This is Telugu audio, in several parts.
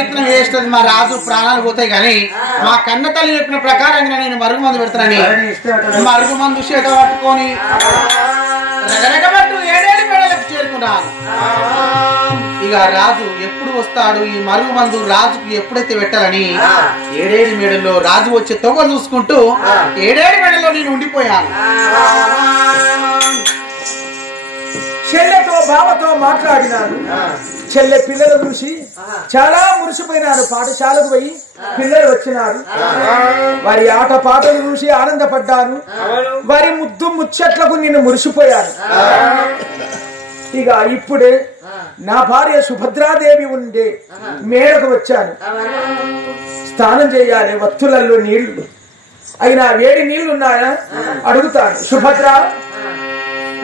ప్రయత్నం చేస్తుంది మా రాజు ప్రాణాలు పోతాయి కానీ మా కన్న తల్లి చెప్పిన ప్రకారంగా నేను మరుగు మందు పెడతానని మరుగు మందు చేత పట్టుకొని రగరగబట్టు 7 మేడలకు చేరుకున్నాను. ఇక రాజు ఎప్పుడు వస్తాడు ఈ మరుగు మందు రాజుకు ఎప్పుడైతే పెట్టాలని 7 మేడల్లో రాజు వచ్చే తొగ చూసుకుంటూ 7 మేడల్లో నేను ఉండిపోయాను. చెల్లెతో బావతో మాట్లాడినాను. చెల్లె పిల్లలు చూసి చాలా మురిసిపోయినారు. పాఠశాలకు పోయి పిల్లలు వచ్చినారు. వారి ఆట పాటలు చూసి ఆనందపడ్డాను. వారి ముద్దు ముచ్చట్లకు నేను మురిసిపోయాను. ఇక ఇప్పుడే నా భార్య సుభద్రాదేవి ఉండే మేడకు వచ్చాను. స్నానం చేయాలి. వత్తులలో నీళ్లు అయినా వేడి నీళ్లు ఉన్నాయా అడుగుతాను. సుభద్ర,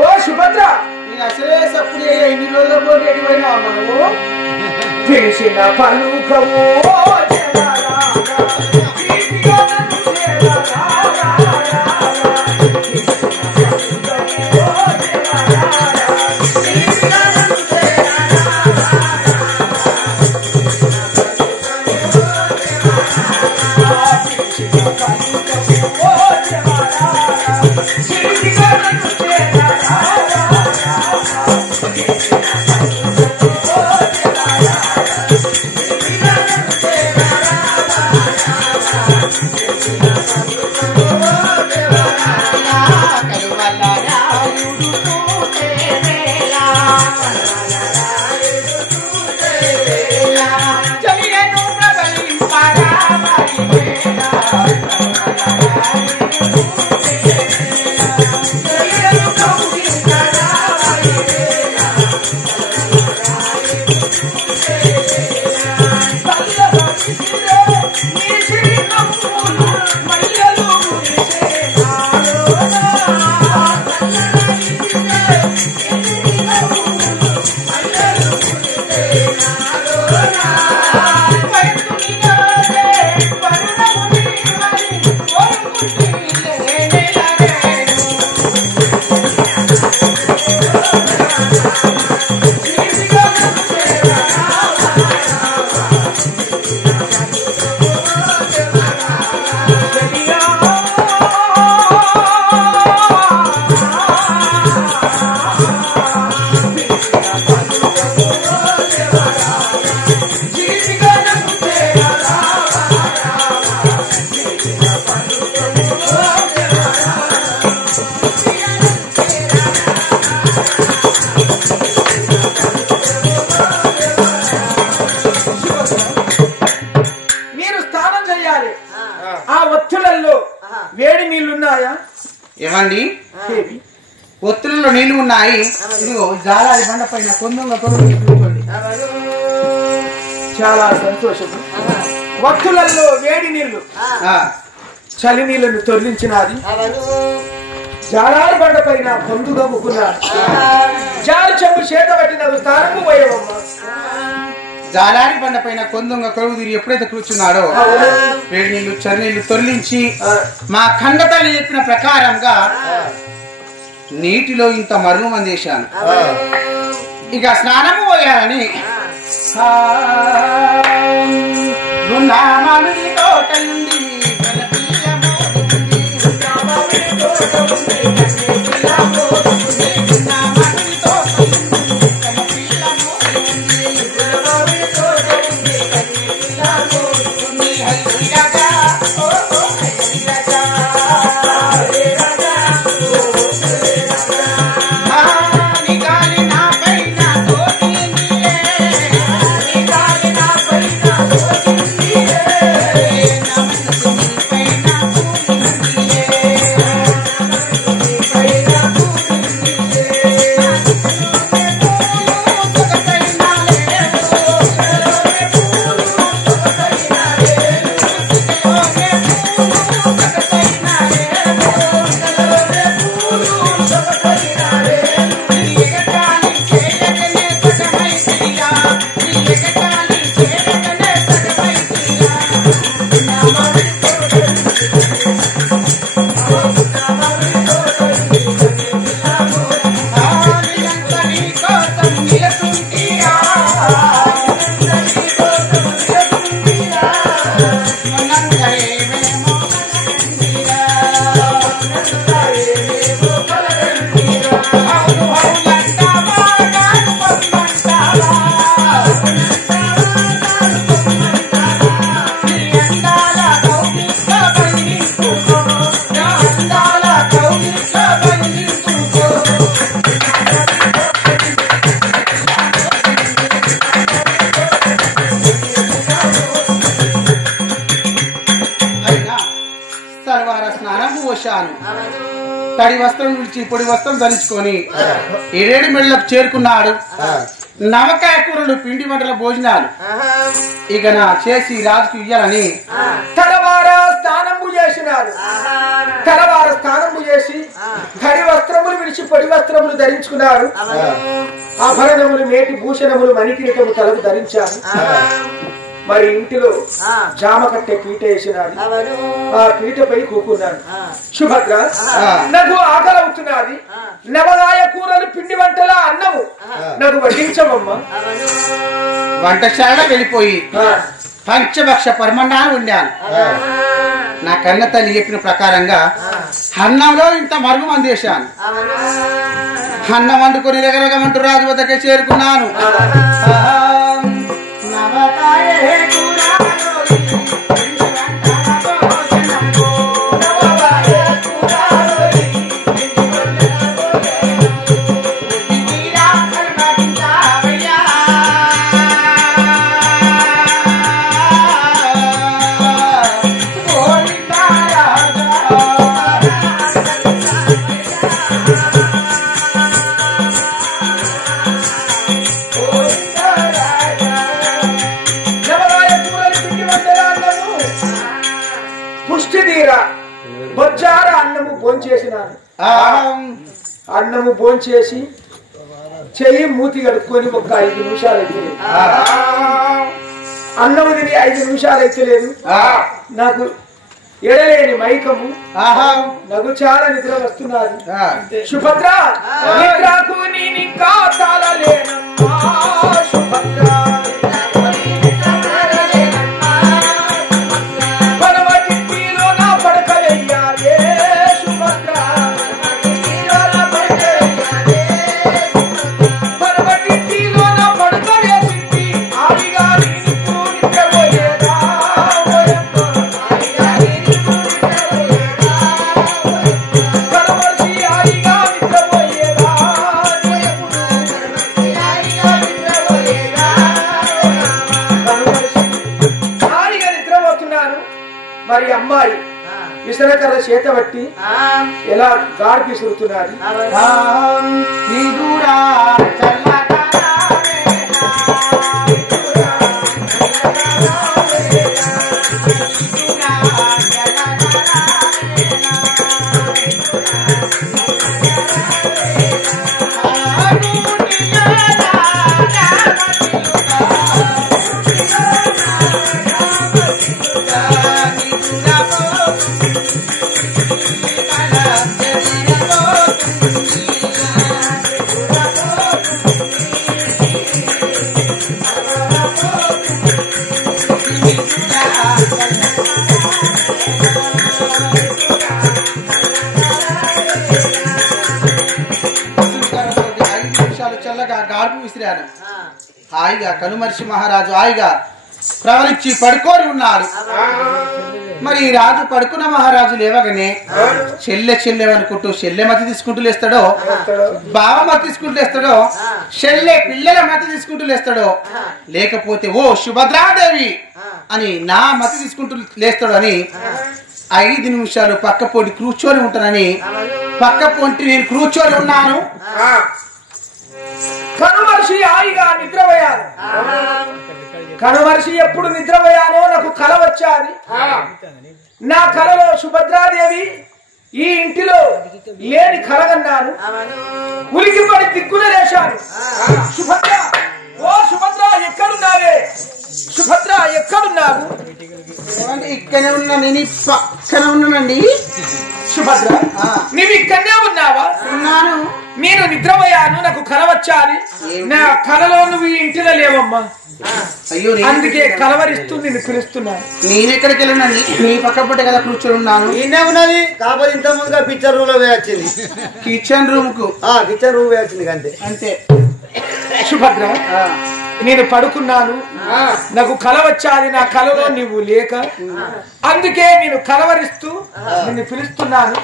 ఓ సుభద్ర, పిలిచిన పలుకవు వేడి నీళ్లున్నాయా? ఏమండి, ఒత్తులలో నీళ్లు ఉన్నాయి. ఇదిగో జాలారి బండ పైన కొందొంగ కూర్చోండి. చాలా సంతోషం. వత్తులలో వేడి నీళ్లు చలి నీళ్లను తొలగించినది. జాలారి బండ పైన పొందుగా ముక్కున్నారు. జారి చెంపు చేత పట్టిన స్థానము పోయేవమ్మ. జాలారి బండ పైన కొందొంగ కొడుకు తీరి ఎప్పుడైతే కూర్చున్నాడో వేడి నీళ్లు చలి నీళ్లు తొలగించి మా ఖండ తల్లి చెప్పిన ప్రకారంగా నీటిలో ఇంత మరుగు మందేశాను. ఇక స్నానము పోయాలని తడి వస్త్రం విడిచి పొడి వస్త్రం ధరించుకొని 7 మెడలకు చేరుకున్నాడు. నవకాయ కూరలు పిండి వంటల భోజనాలు ఇక చేసి రాజుకు ఇయ్యాలని తలవార స్నానము చేసినారు. తలవార స్నానము చేసి తడి వస్త్రములు విడిచి పొడి వస్త్రములు ధరించుకున్నారు. ఆభరణములు మేటి భూషణములు మణికిరీటము తలకు ధరించారు. మరి ఇంటిలో జామ కట్టే పీట వేసినాడు. ఆ పీటపై కూకున్నాడు. సుభద్ర నాకు ఆకలి అవుతున్నది. నవగాయ కూరలు పిండి వంటల అన్నము నాకు వడ్డించవమ్మా. వంటశాల వెళ్ళిపోయి పంచభక్ష పరమన్నాన్ని వండాను. నా కన్న తల్లి చెప్పిన ప్రకారంగా అన్నంలో ఇంత మరుగు మంది వేశాను. అన్నం వండుకొని రగరగమంటూ రాజు వద్దకే చేరుకున్నాను. బొజ్జార అన్నము భోంచేసినాను. అన్నము భోంచేసి చెయ్యి మూతి కడుక్కొని ఒక 5 నిమిషాలు అయితే అన్నము తిని 5 నిమిషాలు అయితే లేదు. నాకు ఎడలేని మైకము, నాకు చాలా నిద్ర వస్తున్నది. సుభద్ర నిద్రకు ఇంకా చాలలేనమ్మా. సుభద్ర మరి అమ్మాయి విసరకర్ర చేత బట్టి ఎలా గాడి విసురుతున్నారు. హాయిగా కనుమర్షి మహారాజు హాయిగా ప్రవరించి పడుకొని ఉన్నాడు. మరి రాజు పడుకున్న మహారాజు లేవగానే చెల్లె అనుకుంటూ చెల్లె మతి తీసుకుంటూ లేస్తాడో, బావ మతి తీసుకుంటూ లేస్తాడో, చెల్లె పిల్లల మతి తీసుకుంటూ లేస్తాడో, లేకపోతే ఓ సుభద్రాదేవి అని నా మతి తీసుకుంటూ లేస్తాడు అని 5 నిమిషాలు పక్క పొంటి కూర్చొని ఉంటానని పక్క పొంటి నేను కూర్చొని ఉన్నాను. కనుమర్షి హాయిగా నిద్రపోయాను. కనుమర్షి ఎప్పుడు నిద్రపోయానో నాకు కల వచ్చాది. నా కలలో సుభద్రాదేవి ఈ ఇంటిలో లేని కలగన్నాను. ఉలికిపడి దిక్కున లేశాను. సుభద్ర, ఓ సుభద్ర ఎక్కడున్నావే? సుభద్ర ఎక్కడున్నావు? ఇక్కడే ఉన్నా, నేను పక్కన ఉన్నానండి. సుభద్ర నీవు ఇక్కడనే ఉన్నావా? ఉన్నాను. నేను నిద్రపోయాను, నాకు కల వచ్చాది. నా కలలో నువ్వు ఈ ఇంటిలో లేవమ్మా. అయ్యో, అందుకే కలవరిస్తూ నిన్ను పిలుస్తున్నాను. నేను ఎక్కడికి వెళ్ళినండి? నీ పక్క పుట్టే కదా కూర్చొని ఉన్నాను. నేనే ఉన్నది కాబట్టి ఇంత ముందుగా పిక్చర్ రూమ్ లో వేయొచ్చింది. కిచెన్ రూమ్ కు కిచెన్ రూమ్ వేయొచ్చింది అంతే అంతే. సుభద్ర నేను పడుకున్నాను, నాకు కల వచ్చాది. నా కలలో నువ్వు లేక అందుకే నేను కలవరిస్తూ నిన్ను పిలుస్తున్నాను.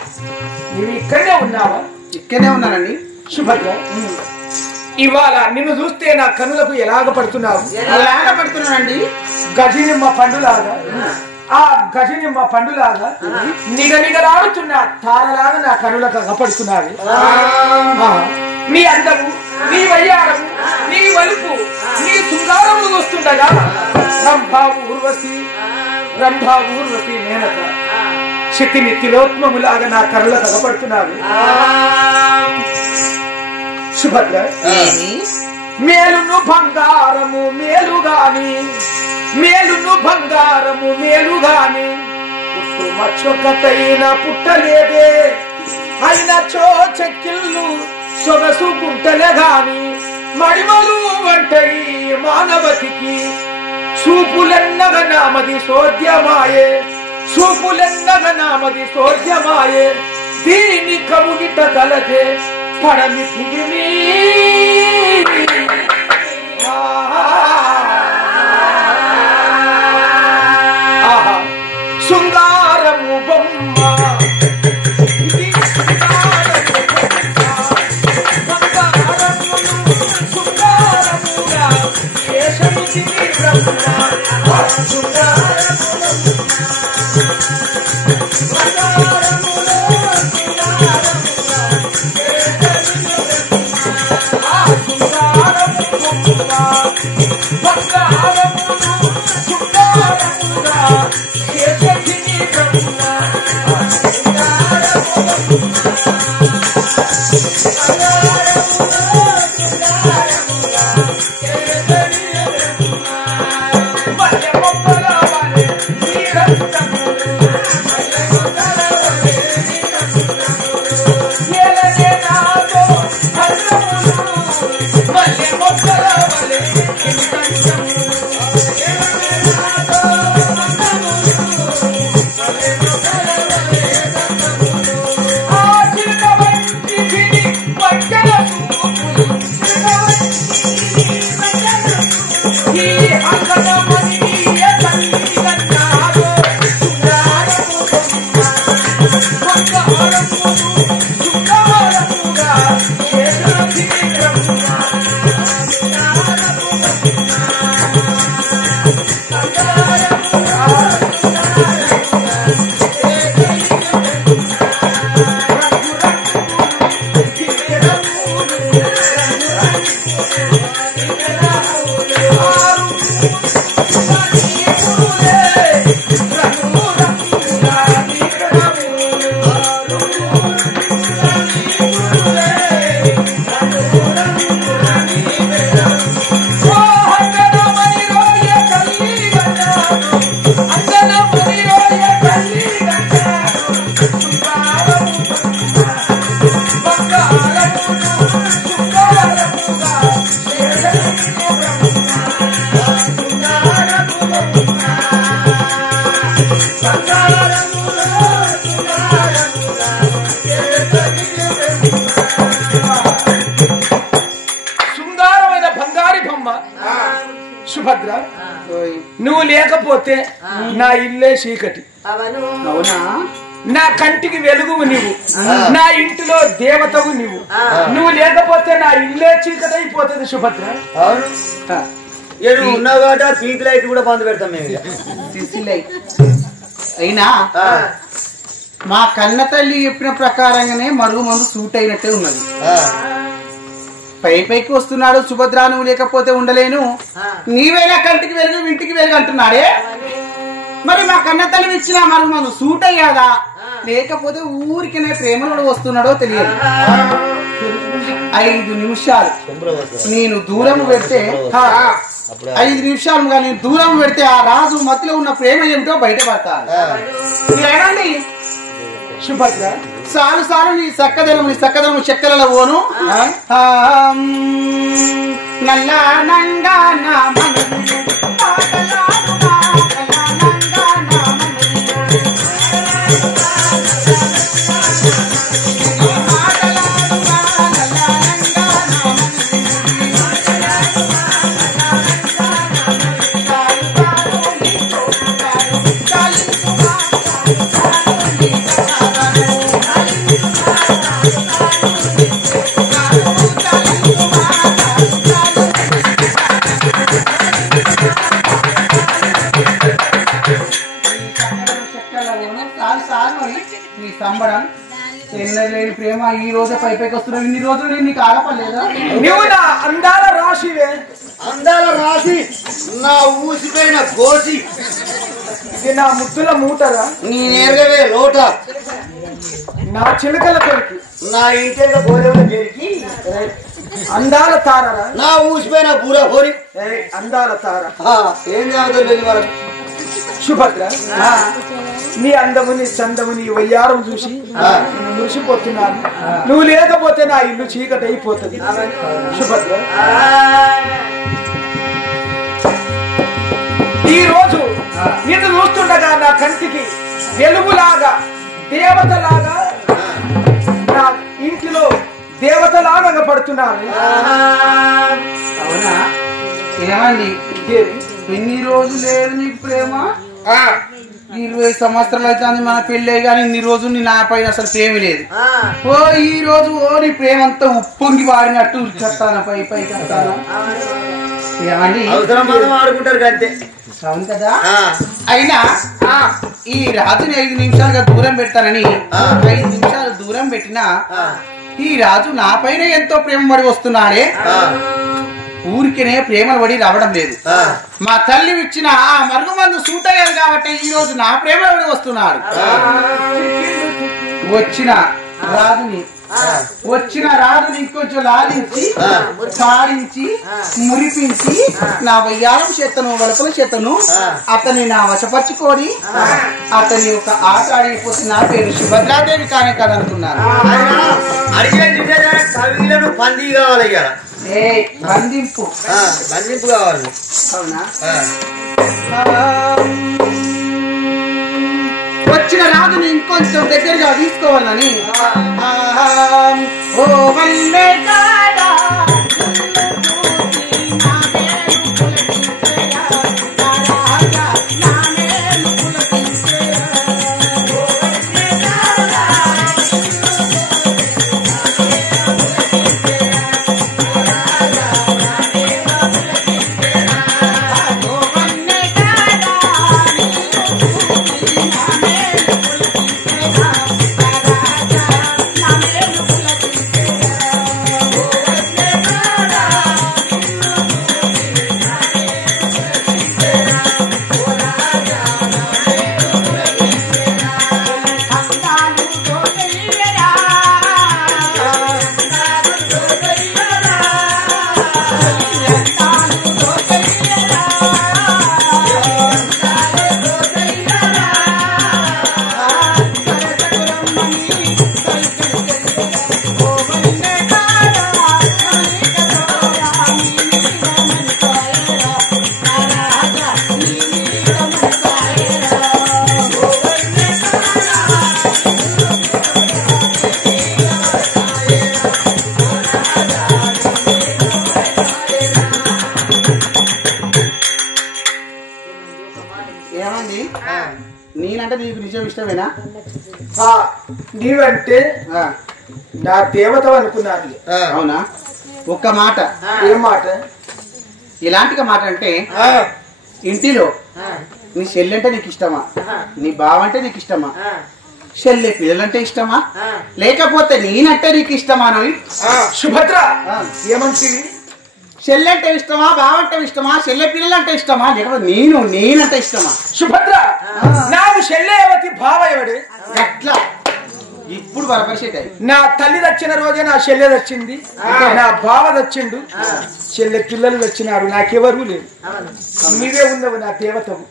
నువ్వు ఇక్కడే ఉన్నావా? ఇక్కడే ఉన్నానండి. సుభద్ర ఇవాళ నిన్ను చూస్తే నా కనులకు ఎలాగ పడుతున్నావు? ఎలాగ పడుతున్నానండి? గజినిమ్మ పండులాగా ఆ గజనిమ్మ పండులాగా నిగనిగలాడుతున్న తారలాగా నా కనులకు అగపడుతున్నది. నీ అందము, నీ వయ్యారము, నీ వలుపు, నీ శృంగారము వస్తుండగా రంభా ఊర్వశి మేనక శక్తిని తిలోత్మములాగా నా కనులకు అగపడుతున్నది. సుభద్ర, మేలును బంగారము మేలుగాని పుట్టు మచ్చొక్కటైన పుట్టలేదే, అయినా చెక్కిళ్ళు సొగసు గుంటలే గాని మడిమలు వంటయి మానవతికి చూపులెన్నగ నామది సోద్యమాయే దీని కముగిట కలదే పడమి పుగిని శృంగారము బొమ్మ శృంగారముగా సుభద్ర, నువ్వు లేకపోతే నా ఇల్లే చీకటి, అవునా? నా కంటికి వెలుగువు నువ్వు, నా ఇంటిలో దేవతవు నువ్వు లేకపోతే నా ఇల్లే చీకటి అయిపోతుంది సుభద్ర. ఉన్నావు కాబట్టి పీక్ లైట్ కూడా బంద్ పెడతాం మేము. అయినా మా కన్న తల్లి చెప్పిన ప్రకారంగానే మరుగు మందు సూట్ అయినట్టే ఉన్నది. పైకి వస్తున్నాడు సుభద్ర, నువ్వు లేకపోతే ఉండలేను, నీవేనా కంటికి వెలుగు ఇంటికి వెలుగు అంటున్నాడే. మరి మా కన్న తల్లి ఇచ్చిన మరుగు మందు సూట్ అయ్యాదా, లేకపోతే ఊరికినే ప్రేమలో వస్తున్నాడో తెలియదు. 5 నిమిషాలు నేను దూరం పెడితే 5 నిమిషాలుగా నేను దూరం పెడితే ఆ రాజు మధ్యలో ఉన్న ప్రేమ ఏమిటో బయటపడతాను. ఏమండి సుభద్ర, సాలు నీ చక్కదనము చెక్కలలో పోను. నల్లా నంగా నా లేని ప్రేమ ఈ రోజే పైకి వస్తున్నావు. ఇన్ని రోజులు నేను నీకు ఆగపడలేదా? నువ్వు నా అందాల రాశివే. అందాల రాసి నా ఊసిపోయిన కోసి ఇది నా ముద్దుల మూటరా, నీ నేర్గవే లోట నా చిలకల కొరికి నా ఇంటిలో బోరేలో జరిగి అందాల తారరా, నా ఊసిపోయిన బూర హోరి అందాల తార. ఏం కాదు వాళ్ళకి. సుభద్ర, నీ అందము నీ చందము నీ వయ్యారం చూసి నేను మురిసిపోతున్నాను. నువ్వు లేకపోతే నా ఇల్లు చీకటి అయిపోతుంది. సుభద్ర, ఈ రోజు నిన్ను చూస్తుండగా నా కంటికి వెలుగులాగా దేవతలాగా నా ఇంటిలో దేవతలాగా పడుతున్నాను. అవునా? ఏమండి ఎన్ని రోజులు లేదు నీకు ప్రేమ? 20 సంవత్సరాలు అవుతుంది మన పెళ్ళే, కానీ ఇన్ని రోజులు నీ నా పైన అసలు ప్రేమ లేదు. ఓ ఈ రోజు నీ ప్రేమ అంతా ఉప్పొంగి వాడినట్టు కట్టాను పై కట్టాను. ఏమండి అవసరం ఆడుకుంటారు అంతే. అవును కదా. అయినా ఈ రాజుని 5 నిమిషాలుగా దూరం పెడతానని 5 నిమిషాలు దూరం పెట్టినా ఈ రాజు నా పైన ఎంతో ప్రేమ పడి వస్తున్నాడే. ఊరికినే ప్రేమను పడి రావడం లేదు. మా తల్లి ఇచ్చిన ఆ మరుగుమందు సూట్ అయ్యారు కాబట్టి ఈ రోజు నా ప్రేమ పడి వస్తున్నాడు. వచ్చిన రాజుని ఇంకొంచెం లాలించి సాడించి మురిపించి నా వయ్యారం చేతను వలపల చేతను అతన్ని నా వశపరుచుకొని అతని ఒక ఆట ఆడిపోతే నా పేరు సుభద్రాదేవి కానే కాదనుకున్నాను. కవిలను పంది కావాలి కదా, బంధింపు బంధింపు కావాలి. అవునా? వచ్చిన రాజుని ఇంకొంచెం దగ్గరగా తీసుకోవాలని ఓ వల్లే కాదా నేనంటే నీకు నిజం ఇష్టమేనా? నీవంటే నా దేవత అనుకున్నాను. అవునా? ఒక్క మాట. ఏం మాట? ఇలాంటి మాట అంటే ఇంటిలో నీ చెల్లంటే నీకు ఇష్టమా? నీ బావంటే నీకు ఇష్టమా? చెల్లె పిల్లలంటే ఇష్టమా? లేకపోతే నేనంటే నీకు ఇష్టమా? సుభద్ర ఏమంటివి? చెల్లంటే ఇష్టమా? బావంటే ఇష్టమా? చెల్లె పిల్లలంటే ఇష్టమా? లేకపోతే నేనంటే ఇష్టమా? సుభద్ర నాకు చెల్లె ఎవతి బావ ఎవడే? అట్లా ఇప్పుడు బరపరిచేట నా తల్లి వచ్చిన రోజే నా చెల్లె వచ్చింది, నా బావ వచ్చిండు, చెల్లె పిల్లలు వచ్చినారు, నాకెవరు లేదు. నీవే ఉన్నావు నా దేవతవు,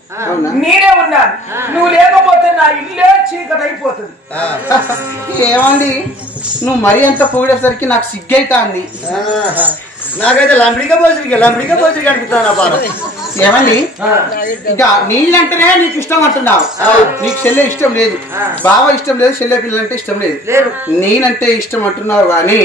నేనే ఉన్నాను. నువ్వు లేకపోతే నా ఇల్లే చీకటి అయిపోతుంది. ఏమండి నువ్వు మరీ అంత పొగిడేసరికి నాకు సిగ్గైతాంది. నాకైతే లంబడిగా పోసి కనిపిస్తాను. ఏమండి ఇక నీళ్ళంటేనే నీకు ఇష్టం అంటున్నావు. నీకు చెల్లె ఇష్టం లేదు, బావ ఇష్టం లేదు, చెల్లె పిల్లలంటే ఇష్టం లేదు, నేనంటే ఇష్టం అంటున్నావు. కానీ